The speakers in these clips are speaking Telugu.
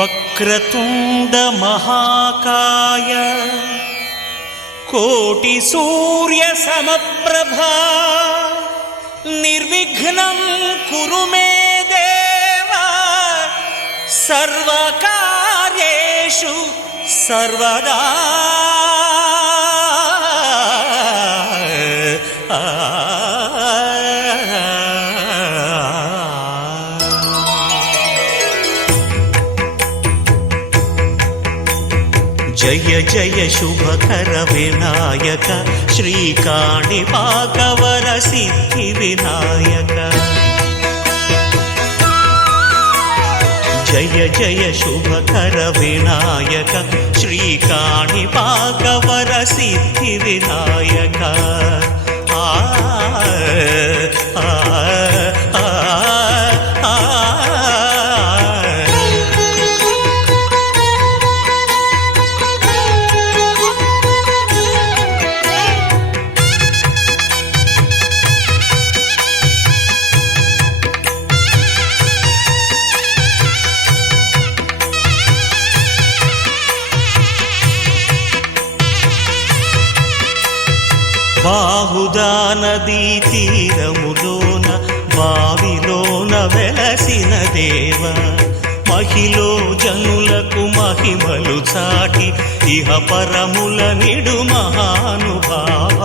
వక్రతుండ మహాకాయ కోటి సూర్య సమప్రభా నిర్విఘ్నం కురు మే దేవ సర్వకార్యేషు సర్వదా. జయ జయ శుభకర వినాయక శ్రీకాణిపాకవర సిద్ధి వినాయక. జయ జయ శుభకర వినాయక శ్రీకాణిపాకవర సిద్ధి వినాయక. ఆ బాహుదా నదీ తీరములోన బావిలోన వెలసిన దేవ మహిలో జనులకు మహిమలు చాటి ఇహ పరముల నిడు మహానుభావ.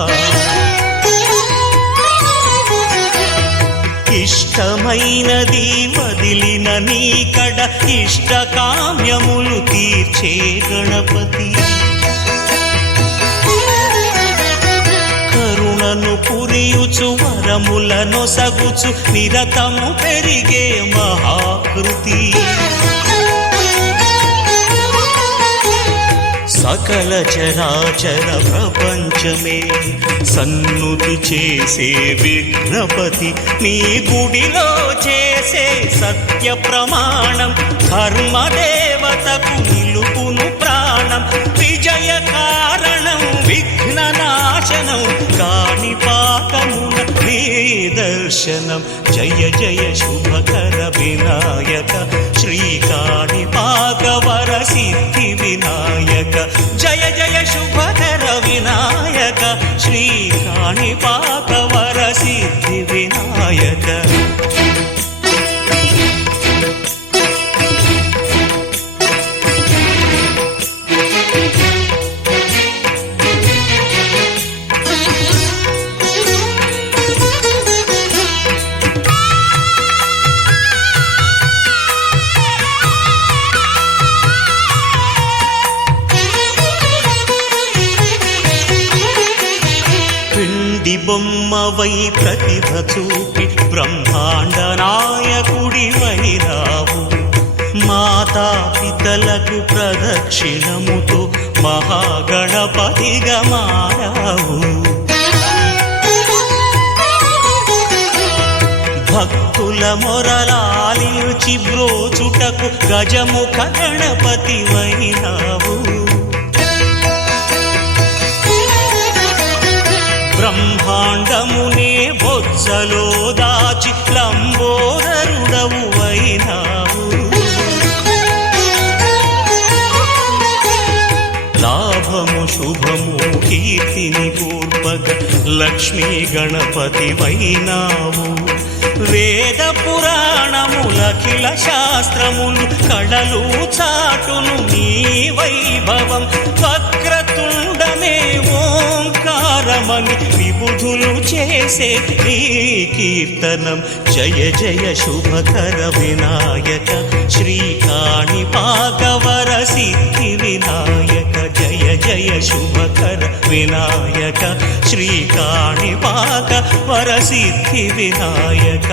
ఇష్టమైనది వదిలిన నీకడ ఇష్ట కామ్యములు తీర్చే గణపతి. కరుణను పురియుచు వరములను సగుచు నిరతము పెరిగే మహాకృతి. సకల చరాచర ప్రపంచమే సన్నుతి చేసే విఘ్నపతి. నీ గుడిలో చేసే సత్య ప్రమాణం ధర్మదేవతకు నిలుపును ప్రాణం. విజయ కారణం విఘ్న నాశనం కాణిపాకమున నీ దర్శనం. జయ జయ శుభకర వినాయక శ్రీకాణిపాకవర సిద్ధి వినాయక. జయ జయ శుభకర వినాయక శ్రీకాణిపాకవర సిద్ధి వినాయక. బొమ్మవై ప్రతిభ చూపి బ్రహ్మాండ నాయకుడివై రావు. మాతా పితలకు ప్రదక్షిణముతో మహాగణపతిగా మారావు. భక్తుల మొరలాలించి బ్రోచుటకు గజముఖ గణపతివైనావు. బ్రహ్మాండమునే బొజ్జలో దాచి లంబోదరుడవు అయినావు. లాభము శుభము కీర్తిని పూర్వక లక్ష్మీ గణపతి వైనావు. వేద పురాణములఖిల శాస్త్రములు కళలు చాటును నీ వైభవం. వక్రతుండమే ఓంకారమని విబుధులు చేసే నీ కీర్తనం. జయ జయ శుభకర వినాయక శ్రీకాణిపాకవర సిద్ధి వినాయక. జయ జయ శుభకర వినాయక శ్రీకాణిపాకవర సిద్ధి వినాయక.